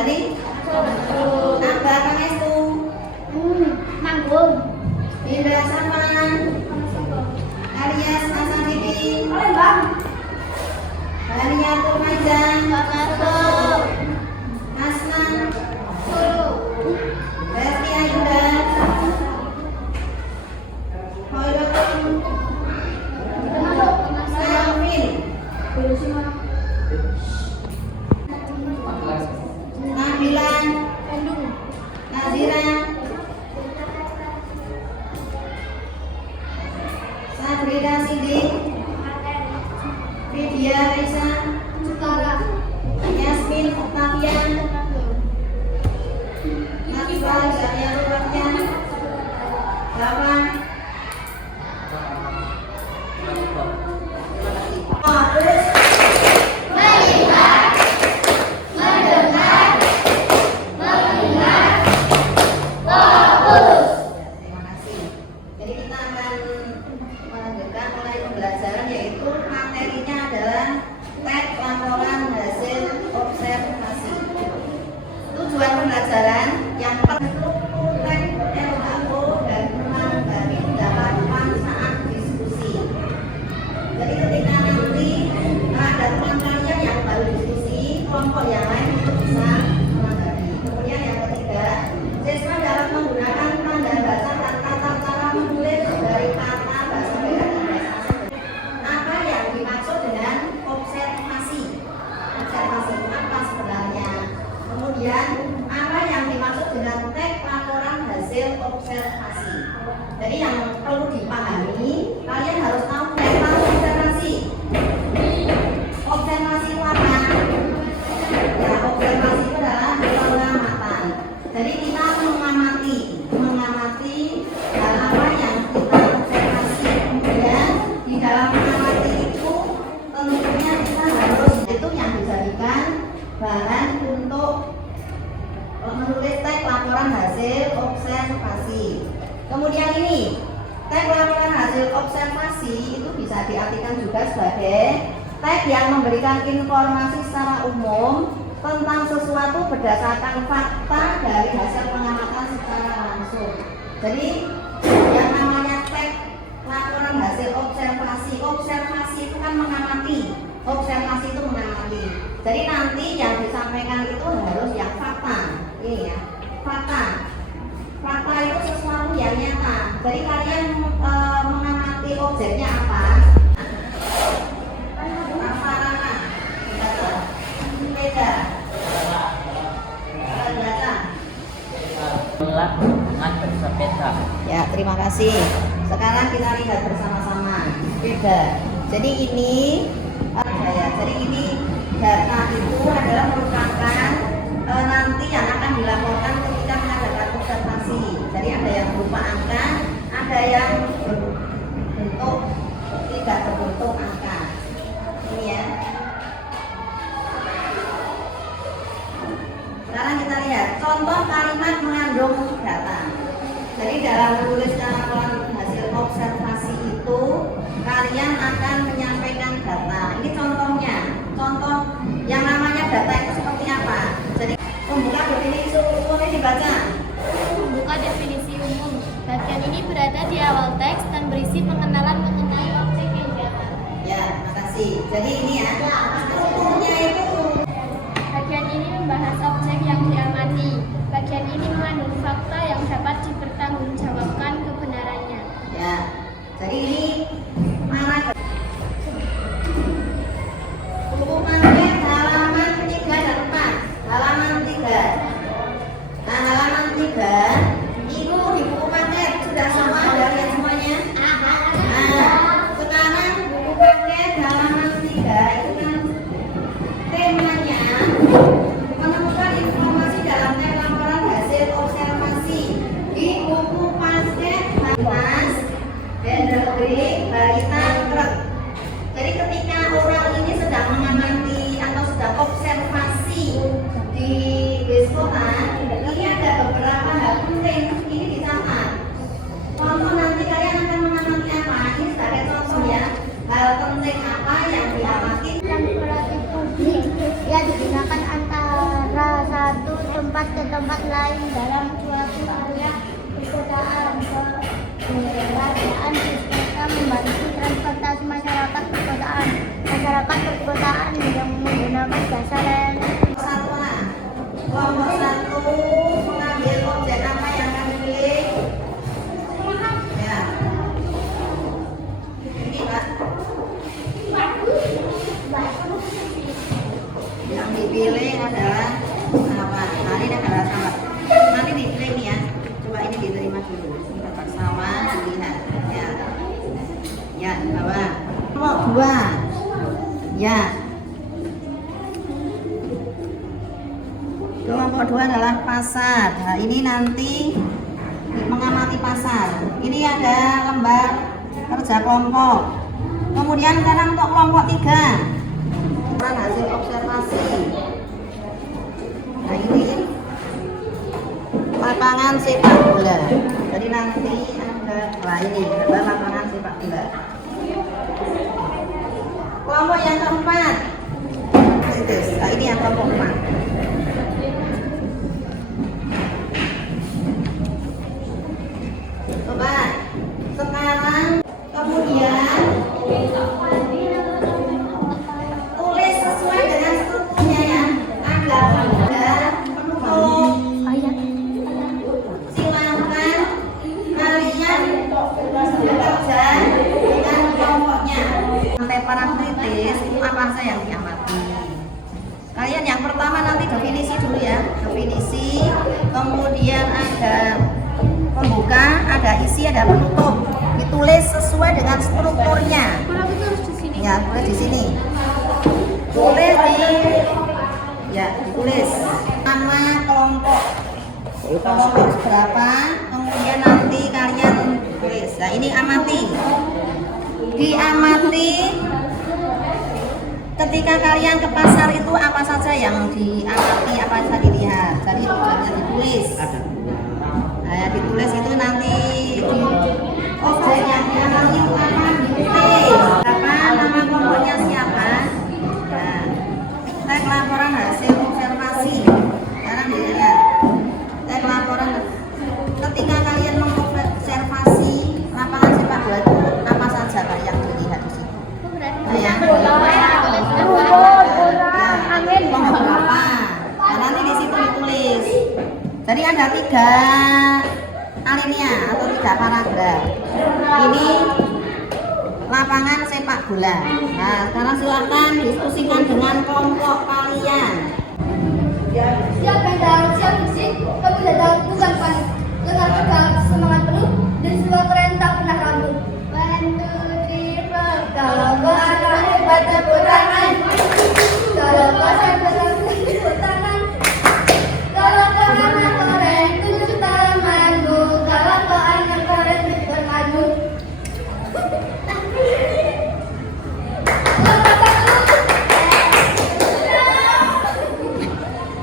Dari apa Pangestu? Manggung. Indra Saman. Alias Asanidi. Palembang. Hariatul Maizan. Jakarta. Asnan. Solo. Berti Ayunda. Hoirotun. Salmin. Nabilan. Bandung. Nazira. Sabrina Sidik. Vidya Raisa. Utara. Yasmin Octavian. Naswa Zania Rubatnya. Bapak. Terus Melihat. Mendengar. Mengingat. Fokus. terima kasih. Jadi kita akan melanjutkan mulai pembelajaran, yaitu materinya adalah teks laporan hasil observasi. Tujuan pembelajaran yang pertama teks LHO dan menanggapi pendapatan saat diskusi. Jadi ketika nanti ada teman kalian yang baru diskusi, kelompok yang lain itu bisa menanggapi. Kemudian yang ketiga, siswa dapat menggunakan tanda baca dan tata cara menulis dari kata bahasa daerah dan bahasa asing. Apa yang dimaksud dengan observasi? Observasi itu apa sebenarnya? Kemudian apa yang dimaksud dengan teks laporan hasil observasi? Jadi yang perlu dipahami, kalian harus tahu teks observasi. Observasi itu apa? Ya, observasi itu adalah pengamatan. Jadi kita mengamati hal apa yang kita observasi. Kemudian di dalam mengamati itu tentunya kita harus itu yang dijadikan bahan untuk menulis teks laporan hasil observasi. Kemudian ini teks laporan hasil observasi itu bisa diartikan juga sebagai teks yang memberikan informasi secara umum tentang sesuatu berdasarkan fakta dari hasil pengamatan secara langsung. Jadi yang namanya teks laporan hasil observasi, observasi itu kan mengamati, observasi itu mengamati. Jadi nanti yang disampaikan itu harus yang fakta, ini ya, fakta. Fakta itu sesuatu yang nyata. Jadi kalian mengamati objeknya apa? Prasarana, sepeda, biasa. Dengan bersepeda. Ya, terima kasih. Sekarang kita lihat bersama-sama sepeda. Jadi ini jadi ini data itu adalah merupakan nanti yang akan dilaporkan ketika mengadakan observasi. Jadi ada yang berupa angka, ada yang berbentuk tidak berbentuk angka. Ini ya. Sekarang kita lihat contoh kalimat mengandung data. Jadi dalam menuliskan laporan hasil observasi itu kalian akan menyampaikan data. Ini contohnya. Contoh yang namanya data itu seperti apa? Jadi pembuka definisi umum ini dibaca. Membuka definisi umum. Bagian ini berada di awal teks dan berisi pengenalan mengenai objek yang diamati. Ya, makasih. Jadi ini ya. Strukturnya itu Bagian ini membahas objek yang diamati. Bagian ini mengandung fakta yang dapat dipertanggungjawabkan kebenarannya. ya. Jadi ini mana buku paket halaman 3 dan 4. Halaman 3. Nah, halaman 3 itu di buku paket sudah sama dari semuanya. Nah, sekarang buku paket halaman 3 itu kan tempat ke tempat lain dalam suatu area perkotaan kerajaan serta membantu transportasi masyarakat perkotaan. Masyarakat perkotaan yang menggunakan jasa layanan. Kelompok 1 mengambil objek apa yang kami pilih? Ya. Ini Pak. Yang dipilih adalah apa? Nah, ini adalah sawah. Nanti dipilih nih ya. Coba ini diterima dulu. Ini dapat sawah, dilihat. Ya. Ya, bawah. Kelompok 2. Ya. Kelompok 2 adalah pasar. Nah, ini nanti mengamati pasar. Ini ada lembar kerja kelompok. Kemudian sekarang untuk kelompok 3. Hasil observasi. Nah, ini lapangan sepak bola. Jadi nanti ada ini ada lapangan sepak bola. Kelompok yang keempat. Nah, ini yang kelompok 4. Coba sekarang kemudian tulis sesuai dengan strukturnya ya, agar ada penutup. Silakan kalian bekerja dengan kelompoknya. Sampai parakritis itu apa saja yang diamati? Kalian yang pertama nanti definisi dulu ya, definisi, kemudian ada pembuka, ada isi, ada penutup. Ditulis sesuai dengan strukturnya. Ya, tulis di sini. Tulis ditulis nama kelompok. Kelompok berapa? Kemudian nanti kalian tulis. Nah, ini amati. Diamati. Ketika kalian ke pasar itu apa saja yang diamati, apa saja dilihat. Jadi tujuannya ditulis. Nah, ditulis itu nanti di objek yang diamati itu akan ditulis. Apa nama kelompoknya siapa? Nah, tag laporan hasil observasi. Sekarang dilihat. Tag laporan. Ketika kalian mengobservasi lapangan sepak bola itu apa saja Pak yang dilihat di situ? Nah, ya. Berapa? Nah, nanti di situ ditulis. Jadi ada 3 alinea atau 3 paragraf. Ini lapangan sepak bola. Nah, sekarang silakan diskusikan dengan kelompok kalian. Siap mental, siap fisik, kamu datang bukan panik. Dengan tegak, semangat penuh, dan semua keren tak pernah ragu. 1, 2, 3, 4. Kalau kau anak hebat tepuk tangan. Kalau kau hebat tepuk tangan. Kalau kau anak keren, tunjuk tanganmu. Kalau kau anak keren, bermadu.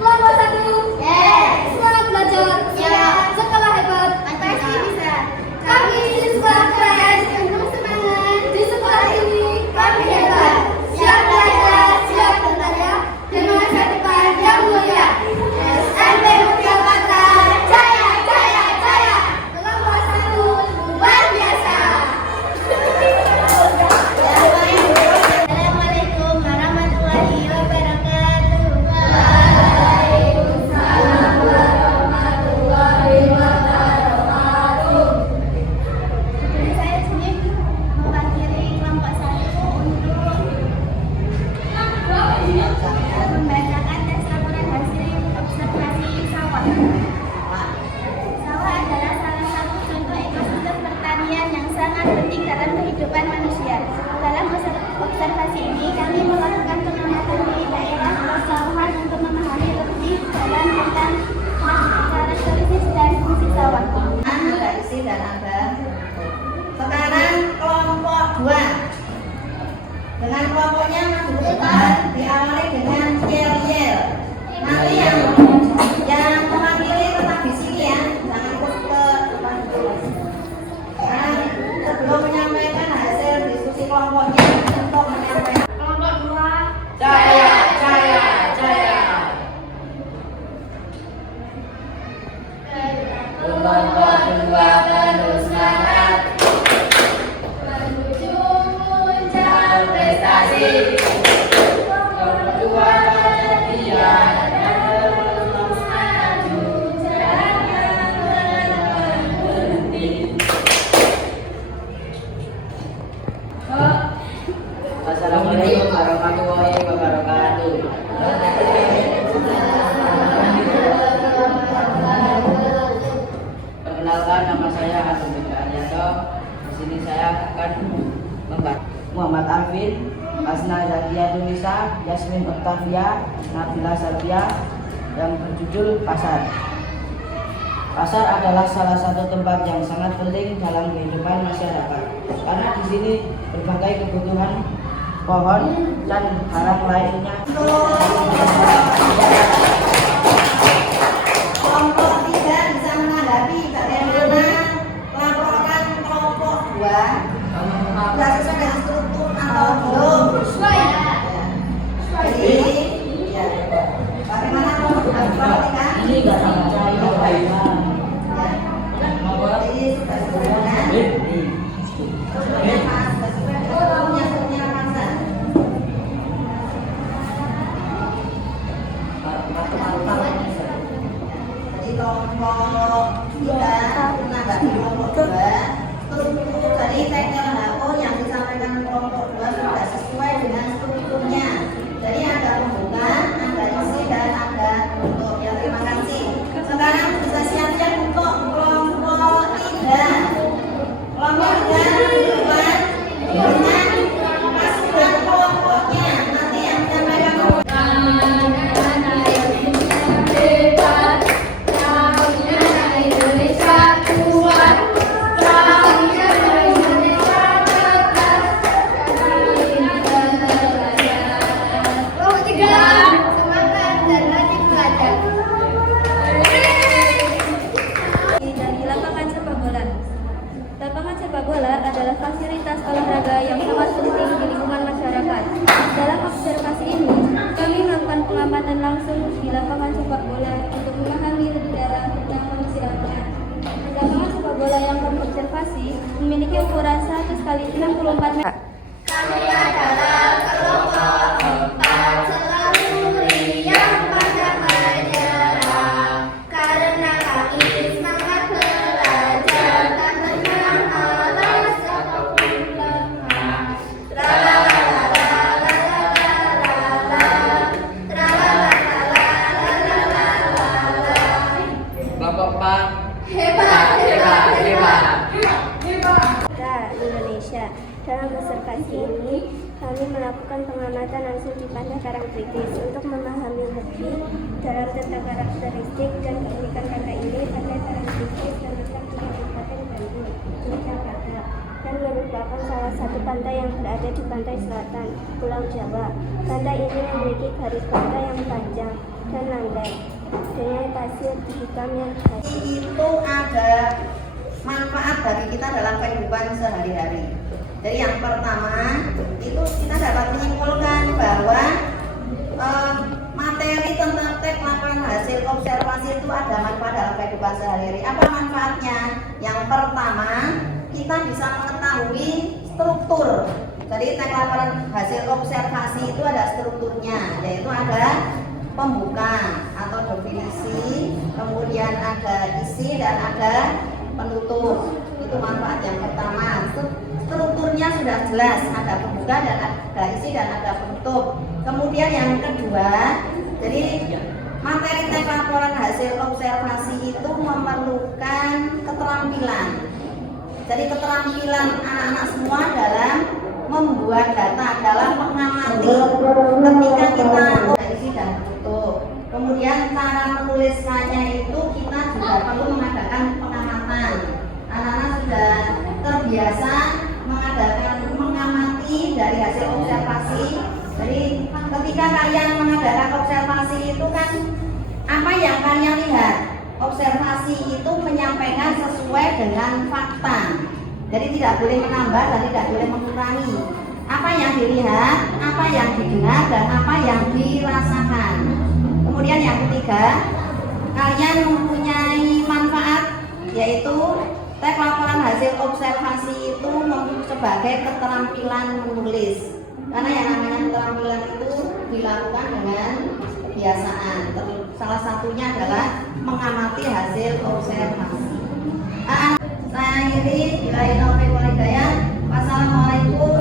Kelompok 1. Semangat belajar. Sekolah hebat. Kami siswa keren. Semangat. Di sekolah ini kami hebat. Siap belajar, siap berkarya. Dengan masa depan yang mulia. SMP Mutia Patra. Jaya, jaya, jaya. Kelompok 1 luar biasa. Assalamualaikum warahmatullahi wabarakatuh. Waalaikumsalam warahmatullahi wabarakatuh. Saya sini mewakili kelompok 1 untuk membacakan tes laporan hasil observasi sawah. Sawah adalah salah satu contoh ekosistem pertanian yang sangat penting dalam kehidupan manusia. Dalam observasi ini, kami melakukan pengamatan di daerah persawahan untuk memahami lebih dalam tentang karakteristik dan fungsi sawah. Ada isi dan ada. Sekarang kelompok 2. Dengan kelompoknya Mas Bukan diawali dengan yel-yel. Nanti yang mewakili tetap di sini ya, jangan ikut ke depan dulu. Nah, sebelum menyampaikan hasil diskusi kelompoknya untuk menyampaikan kelompok 2. Jaya, jaya, jaya. kelompok 2 penuh semangat menuju puncak prestasi. kelompok 2 setia dan Terus maju, jangan berhenti. Assalamualaikum warahmatullahi wabarakatuh. Perkenalkan, nama saya Hasan bin Aryato. Di sini saya akan membaca Muhammad Arvin, Asna Zakia Tunisa, Yasmin Octavia, Nabila Sabia yang berjudul Pasar. Pasar adalah salah satu tempat yang sangat penting dalam kehidupan masyarakat karena di sini berbagai kebutuhan pohon dan barang lainnya. Kelompok 3 bisa menanggapi bagaimana laporan kelompok 2 sudah sesuai dengan struktur atau belum. Jadi, ya, bagaimana kelompok 3? Ini nggak sama cari apa ya? Jadi sudah sesuai dengan strukturnya Mas, sudah sesuai dengan strukturnya Mas. Jadi kelompok 3 menanggapi kelompok 2 struktur dari teknik HO yang disampaikan kelompok 2 sudah sesuai dengan strukturnya. Jadi ada pembuka, ada isi dan ada penutup. Ya, terima kasih. Sekarang bisa siap-siap untuk kelompok 3. Kelompok 3 depan dengan pasukan kelompoknya. Nanti yang disampaikan Kelompok 3, semangat dan rajin belajar. Dari lapangan sepak bola. Lapangan sepak bola adalah fasilitas olahraga yang sangat penting di lingkungan masyarakat. Dalam observasi ini, kami melakukan pengamatan langsung di lapangan sepak bola untuk memahami lebih dalam tentang fungsinya. Lapangan sepak bola yang kami observasi memiliki ukuran 100 x 64 meter. Kami adalah kelompok 4, selalu riang pada menyerah. Karena kami semangat belajar, tak pernah malas ataupun lengah. Kelompok 4 Hebat, hebat, hebat. Kita Indonesia. Dalam observasi ini, kami melakukan pengamatan langsung di Pantai Karangtritis untuk memahami lebih dalam tentang karakteristik dan keunikan pantai ini. Pantai Karangtritis terletak di Kabupaten Bandung, Yogyakarta, dan merupakan salah satu pantai yang berada di pantai selatan Pulau Jawa. Pantai ini memiliki garis pantai yang panjang dan landai dengan pasir hitam yang khas. itu ada manfaat bagi kita dalam kehidupan sehari-hari. Jadi yang pertama itu kita dapat menyimpulkan bahwa materi tentang tek lapangan hasil observasi itu ada manfaat dalam kehidupan sehari-hari. Apa manfaatnya? Yang pertama, kita bisa mengetahui struktur. Jadi tek lapangan hasil observasi itu ada strukturnya, yaitu ada pembuka atau definisi, kemudian ada isi dan ada penutup. Itu manfaat yang pertama. Strukturnya sudah jelas, ada pembuka dan ada isi dan ada penutup. Kemudian yang kedua, jadi materi tek laporan hasil observasi itu memerlukan keterampilan. Jadi keterampilan anak-anak semua dalam membuat data, dalam mengamati ketika kita isi dan penutup. Kemudian cara menuliskannya itu kita juga perlu mengadakan pengamatan. Anak-anak sudah terbiasa mengamati dari hasil observasi. Jadi ketika kalian mengadakan observasi itu kan apa yang kalian lihat? Observasi itu menyampaikan sesuai dengan fakta. Jadi tidak boleh menambah dan tidak boleh mengurangi. Apa yang dilihat, apa yang didengar, dan apa yang dirasakan. Kemudian yang ketiga, kalian mempunyai manfaat, yaitu yaitu teks laporan hasil observasi itu sebagai keterampilan menulis. Karena yang namanya keterampilan itu dilakukan dengan kebiasaan. Salah satunya adalah mengamati hasil observasi. Saya akhiri, bila Wassalamualaikum